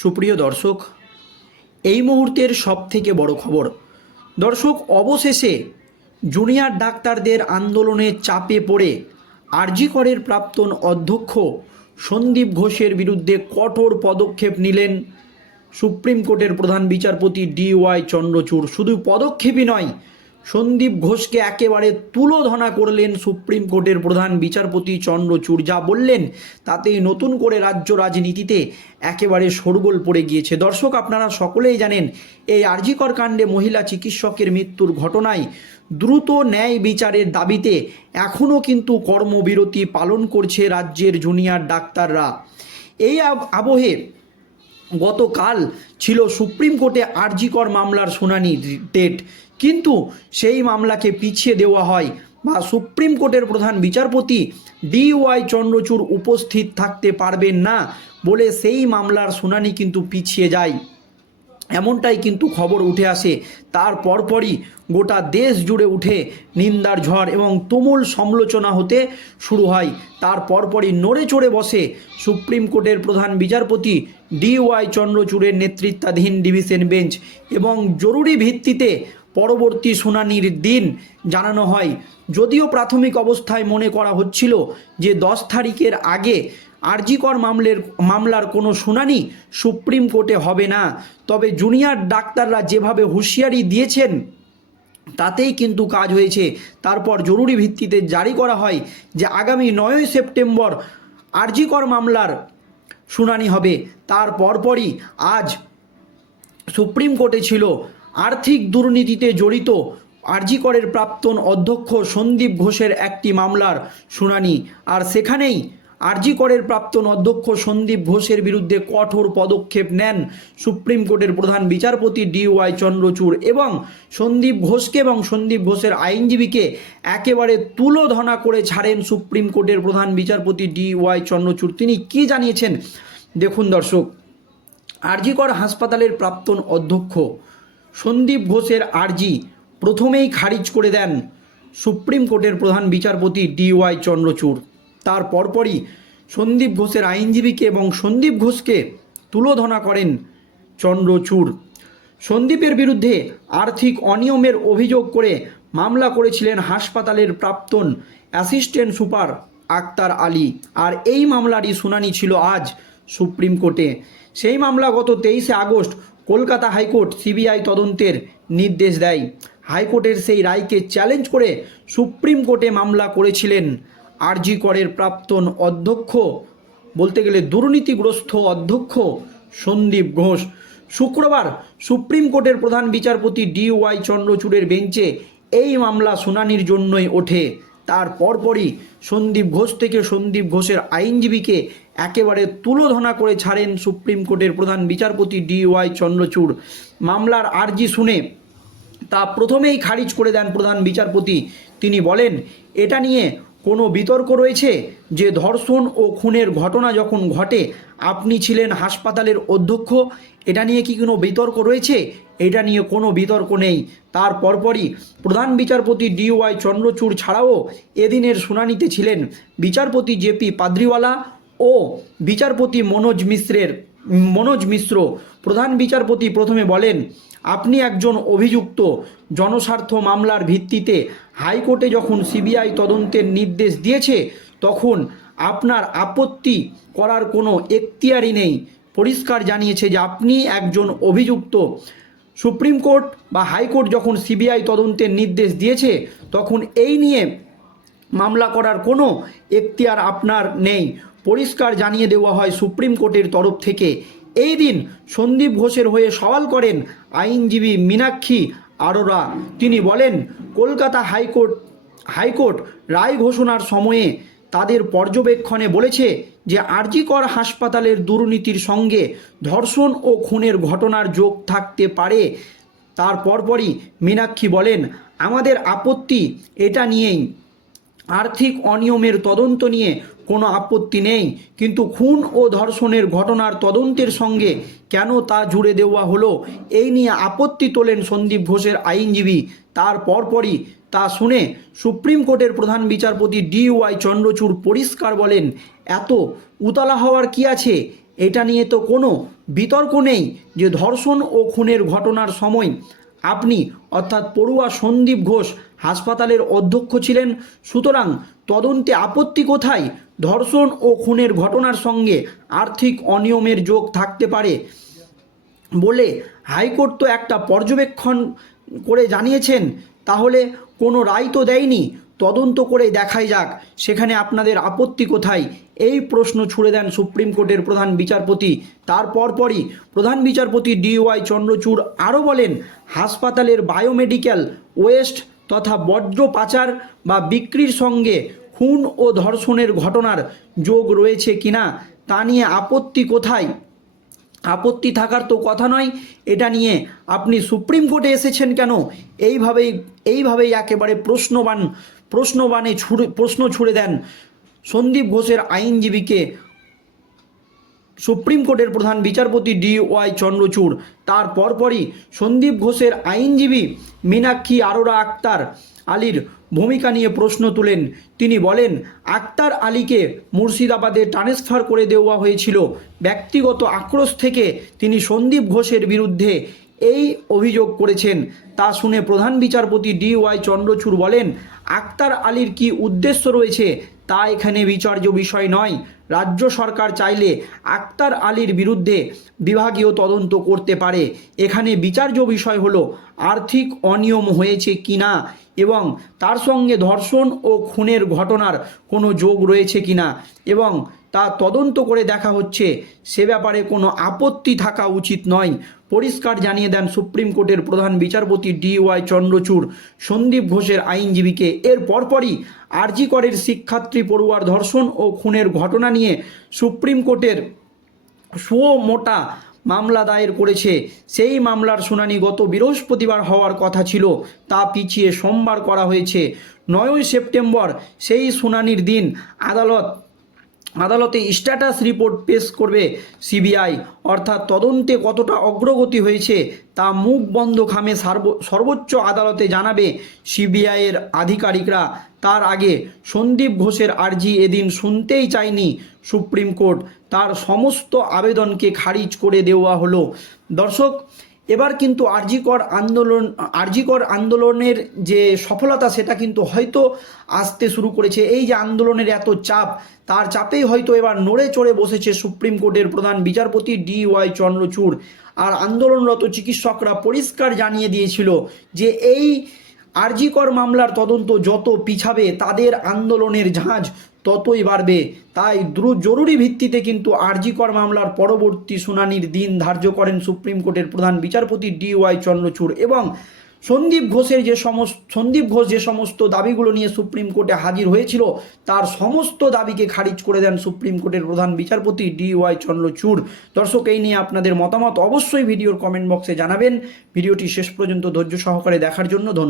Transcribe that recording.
সুপ্রিয় দর্শক, এই মুহূর্তের সব থেকে বড় খবর, দর্শক, অবশেষে জুনিয়র ডাক্তারদের আন্দোলনের চাপে পড়ে আরজিকরের প্রাক্তন অধ্যক্ষ সন্দীপ ঘোষের বিরুদ্ধে কঠোর পদক্ষেপ নিলেন সুপ্রিম কোর্টের প্রধান বিচারপতি ডি ওয়াই চন্দ্রচূড়। শুধু পদক্ষেপই নয় সন্দীপ ঘোষকে একেবারে তুলোধনা করলেন সুপ্রিম কোর্টের প্রধান বিচারপতি চন্দ্রচূড়। যা বললেন, তাতেই নতুন করে রাজ্য রাজনীতিতে একেবারে শোরগোল পড়ে গিয়েছে। দর্শক, আপনারা সকলেই জানেন, এই আরজিকর কাণ্ডে মহিলা চিকিৎসকের মৃত্যুর ঘটনায় দ্রুত ন্যায় বিচারের দাবিতে এখনও কিন্তু কর্মবিরতি পালন করছে রাজ্যের জুনিয়র ডাক্তাররা। এই আব- আবহে গতকাল ছিল সুপ্রিম কোর্টে আরজিকর মামলার শুনানি ডেট। কিন্তু সেই মামলাকে পিছিয়ে দেওয়া হয় বা সুপ্রিম কোর্টের প্রধান বিচারপতি ডি ওয়াই চন্দ্রচূড় উপস্থিত থাকতে পারবেন না বলে সেই মামলার শুনানি কিন্তু পিছিয়ে যায়। এমনটাই কিন্তু খবর উঠে আসে। তার পরপরই গোটা দেশ জুড়ে উঠে নিন্দার ঝড় এবং তুমুল সমালোচনা হতে শুরু হয়। তার পরপরই নড়ে চড়ে বসে সুপ্রিম কোর্টের প্রধান বিচারপতি ডি ওয়াই চন্দ্রচূড়ের নেতৃত্বাধীন ডিভিশন বেঞ্চ এবং জরুরি ভিত্তিতে পরবর্তী শুনানির দিন জানানো হয়। যদিও প্রাথমিক অবস্থায় মনে করা হচ্ছিল যে দশ তারিখের আগে আরজিকর মামলের, মামলার কোনো শুনানি সুপ্রিম কোর্টে হবে না। তবে জুনিয়র ডাক্তাররা যেভাবে হুঁশিয়ারি দিয়েছেন, তাতেই কিন্তু কাজ হয়েছে। তারপর জরুরি ভিত্তিতে জারি করা হয় যে আগামী নয়ই সেপ্টেম্বর আরজিকর মামলার শুনানি হবে। তার পরপরই আজ সুপ্রিম কোর্টে ছিল আর্থিক দুর্নীতিতে জড়িত আরজিকরের প্রাক্তন অধ্যক্ষ সন্দীপ ঘোষের একটি মামলার শুনানি। আর সেখানেই আরজিকরের প্রাক্তন অধ্যক্ষ সন্দীপ ঘোষের বিরুদ্ধে কঠোর পদক্ষেপ নেন সুপ্রিম কোর্টের প্রধান বিচারপতি ডি ওয়াই চন্দ্রচূড় এবং সন্দীপ ঘোষকে এবং সন্দীপ ঘোষের আইনজীবীকে একেবারে তুলোধনা করে ছাড়েন সুপ্রিম কোর্টের প্রধান বিচারপতি ডি ওয়াই চন্দ্রচূড়। তিনি কি জানিয়েছেন? দেখুন দর্শক আরজিকর হাসপাতালের প্রাক্তন অধ্যক্ষ সন্দীপ ঘোষের আরজি প্রথমেই খারিজ করে দেন সুপ্রিম কোর্টের প্রধান বিচারপতি ডি ওয়াই চন্দ্রচূড়। তার পরপরই সন্দীপ ঘোষের আইনজীবীকে এবং সন্দীপ ঘোষকে তুলোধনা করেন চন্দ্রচূড়। সন্দীপের বিরুদ্ধে আর্থিক অনিয়মের অভিযোগ করে মামলা করেছিলেন হাসপাতালের প্রাক্তন অ্যাসিস্ট্যান্ট সুপার আক্তার আলী। আর এই মামলারই শুনানি ছিল আজ সুপ্রিম কোর্টে। সেই মামলা গত তেইশে আগস্ট কলকাতা হাইকোর্ট সিবিআই তদন্তের নির্দেশ দেয়। হাইকোর্টের সেই রায়কে চ্যালেঞ্জ করে সুপ্রিম কোর্টে মামলা করেছিলেন আরজি করের প্রাক্তন অধ্যক্ষ, বলতে গেলে দুর্নীতিগ্রস্ত অধ্যক্ষ সন্দীপ ঘোষ। শুক্রবার সুপ্রিম কোর্টের প্রধান বিচারপতি ডি ওয়াই চন্দ্রচূড়ের বেঞ্চে এই মামলা শুনানির জন্যই ওঠে। তার পরপরই সন্দীপ ঘোষ থেকে সন্দীপ ঘোষের আইনজীবীকে একেবারে তুলোধনা করে ছাড়েন সুপ্রিম কোর্টের প্রধান বিচারপতি ডি ওয়াই চন্দ্রচূড়। মামলার আর্জি শুনে তা প্রথমেই খারিজ করে দেন প্রধান বিচারপতি। তিনি বলেন, এটা নিয়ে কোনো বিতর্ক রয়েছে? যে ধর্ষণ ও খুনের ঘটনা যখন ঘটে, আপনি ছিলেন হাসপাতালের অধ্যক্ষ, এটা নিয়ে কি কোনো বিতর্ক রয়েছে? এটা নিয়ে কোনো বিতর্ক নেই। তার পরপরই প্রধান বিচারপতি ডিওয়াই চন্দ্রচূড় ছাড়াও এদিনের শুনানিতে ছিলেন বিচারপতি জেপি পাদ্রিওয়ালা ও বিচারপতি মনোজ মিশ্রের, মনোজ মিশ্র। প্রধান বিচারপতি প্রথমে বলেন, আপনি একজন অভিযুক্ত। জনস্বার্থ মামলার ভিত্তিতে হাইকোর্টে যখন সিবিআই তদন্তের নির্দেশ দিয়েছে, তখন আপনার আপত্তি করার কোনো এখতিয়ারই নেই। পরিষ্কার জানিয়েছে যে আপনি একজন অভিযুক্ত। সুপ্রিম কোর্ট বা হাইকোর্ট যখন সিবিআই তদন্তের নির্দেশ দিয়েছে, তখন এই নিয়ে মামলা করার কোনো এখতিয়ার আপনার নেই। পরিষ্কার জানিয়ে দেওয়া হয় সুপ্রিম কোর্টের তরফ থেকে, এই দিন সন্দীপ ঘোষের হয়ে সওয়াল করেন আইনজীবী মীনাক্ষী আরোরা। তিনি বলেন, কলকাতা হাইকোর্ট হাইকোর্ট রায় ঘোষণার সময়ে তাদের পর্যবেক্ষণে বলেছে যে আরজিকর হাসপাতালের দুর্নীতির সঙ্গে ধর্ষণ ও খুনের ঘটনার যোগ থাকতে পারে। তার পরপরই মীনাক্ষী বলেন, আমাদের আপত্তি এটা নিয়েই। আর্থিক অনিয়মের তদন্ত নিয়ে কোনো আপত্তি নেই, কিন্তু খুন ও ধর্ষণের ঘটনার তদন্তের সঙ্গে কেন তা জুড়ে দেওয়া হলো, এই নিয়ে আপত্তি তোলেন সন্দীপ ঘোষের আইনজীবী। তার পরপরই তা শুনে সুপ্রিম কোর্টের প্রধান বিচারপতি ডি ওয়াই চন্দ্রচূড় পরিষ্কার বলেন, এত উতলা হওয়ার কি আছে? এটা নিয়ে তো কোনো বিতর্ক নেই যে ধর্ষণ ও খুনের ঘটনার সময় আপনি, অর্থাৎ পড়ুয়া সন্দীপ ঘোষ, হাসপাতালের অধ্যক্ষ ছিলেন, সুতরাং তদন্তে আপত্তি কোথায়? ধর্ষণ ও খুনের ঘটনার সঙ্গে আর্থিক অনিয়মের যোগ থাকতে পারে বলে হাইকোর্ট তো একটা পর্যবেক্ষণ করে জানিয়েছেন। তাহলে কোনো রায় তো দেয়নি। তদন্ত করে দেখাই যাক। সেখানে আপনাদের আপত্তি কোথায়? এই প্রশ্ন ছুড়ে দেন সুপ্রিম কোর্টের প্রধান বিচারপতি। তার পরপরই প্রধান বিচারপতি ডিওয়াই চন্দ্রচূড় আরও বলেন, হাসপাতালের বায়োমেডিক্যাল ওয়েস্ট তথা বর্জ্য পাচার বা বিক্রির সঙ্গে খুন ও ধর্ষণের ঘটনার যোগ রয়েছে কিনা তা নিয়ে আপত্তি কোথায়? আপত্তি থাকার তো কথা নয়, এটা নিয়ে আপনি সুপ্রিম কোর্টে এসেছেন কেন? এইভাবেই এইভাবেই একেবারে প্রশ্নবান প্রশ্নবানে ছুড়ে, প্রশ্ন ছুড়ে দেন সন্দীপ ঘোষের আইনজীবীকে সুপ্রিম কোর্টের প্রধান বিচারপতি ডি ওয়াই চন্দ্রচূড়। তার পরপরই সন্দীপ ঘোষের আইনজীবী মীনাক্ষী আরোরা আক্তার আলীর ভূমিকা নিয়ে প্রশ্ন তুলেন। তিনি বলেন, আক্তার আলীকে মুর্শিদাবাদে ট্রান্সফার করে দেওয়া হয়েছিল। ব্যক্তিগত আক্রোশ থেকে তিনি সন্দীপ ঘোষের বিরুদ্ধে এই অভিযোগ করেছেন। তা শুনে প্রধান বিচারপতি ডি ওয়াই চন্দ্রচূড় বলেন, আক্তার আলীর কি উদ্দেশ্য রয়েছে তা এখানে বিচার্য বিষয় নয়। রাজ্য সরকার চাইলে আক্তার আলীর বিরুদ্ধে বিভাগীয় তদন্ত করতে পারে। এখানে বিচার্য বিষয় হলো, আর্থিক অনিয়ম হয়েছে কি না এবং তার সঙ্গে ধর্ষণ ও খুনের ঘটনার কোনো যোগ রয়েছে কি না এবং তা তদন্ত করে দেখা হচ্ছে। সে ব্যাপারে কোনো আপত্তি থাকা উচিত নয়। পরিষ্কার জানিয়ে দেন সুপ্রিম কোর্টের প্রধান বিচারপতি ডি ওয়াই চন্দ্রচূড়। সন্দীপ ঘোষের আইনজীবীকে এর পরপরই আরজি করের শিক্ষার্থী পড়ুয়ার ধর্ষণ ও খুনের ঘটনা নিয়ে সুপ্রিম কোর্টের সুও মোটা মামলা দায়ের করেছে। সেই মামলার শুনানি গত বৃহস্পতিবার হওয়ার কথা ছিল। তা পিছিয়ে সোমবার করা হয়েছে। নয়ই সেপ্টেম্বর সেই শুনানির দিন আদালত আদালতে স্ট্যাটাস রিপোর্ট পেশ করবে সিবিআই। অর্থাৎ তদন্তে কতটা অগ্রগতি হয়েছে তা মুখ বন্ধ খামে সার্ব- সর্বোচ্চ আদালতে জানাবে সিবিআইয়ের আধিকারিকরা। তার আগে সন্দীপ ঘোষের আর্জি এদিন শুনতেই চায়নি সুপ্রিম কোর্ট। তার সমস্ত আবেদনকে খারিজ করে দেওয়া হলো। দর্শক এবার কিন্তু আরজিকর আন্দোলন, আরজিকর আন্দোলনের যে সফলতা সেটা কিন্তু হয়তো আসতে শুরু করেছে। এই যে আন্দোলনের এত চাপ, তার চাপেই হয়তো এবার নড়ে চড়ে বসেছে সুপ্রিম কোর্টের প্রধান বিচারপতি ডি ওয়াই চন্দ্রচূড়। আর আন্দোলনরত চিকিৎসকরা পরিষ্কার জানিয়ে দিয়েছিল যে এই আরজিকর মামলার তদন্ত যত পিছাবে, তাদের আন্দোলনের ঝাঁঝ ততই বাড়বে। তাই দ্রুত জরুরি ভিত্তিতে কিন্তু আরজিকর মামলার পরবর্তী শুনানির দিন ধার্য করেন সুপ্রিম কোর্টের প্রধান বিচারপতি ডি ওয়াই চন্দ্রচূড় এবং সন্দীপ ঘোষের যে সমস্ত সন্দীপ ঘোষ যে সমস্ত দাবিগুলো নিয়ে সুপ্রিম কোর্টে হাজির হয়েছিল, তার সমস্ত দাবিকে খারিজ করে দেন সুপ্রিম কোর্টের প্রধান বিচারপতি ডি ওয়াই চন্দ্রচূড়। দর্শক, এই নিয়ে আপনাদের মতামত অবশ্যই ভিডিওর কমেন্ট বক্সে জানাবেন। ভিডিওটি শেষ পর্যন্ত ধৈর্য সহকারে দেখার জন্য ধন্যবাদ।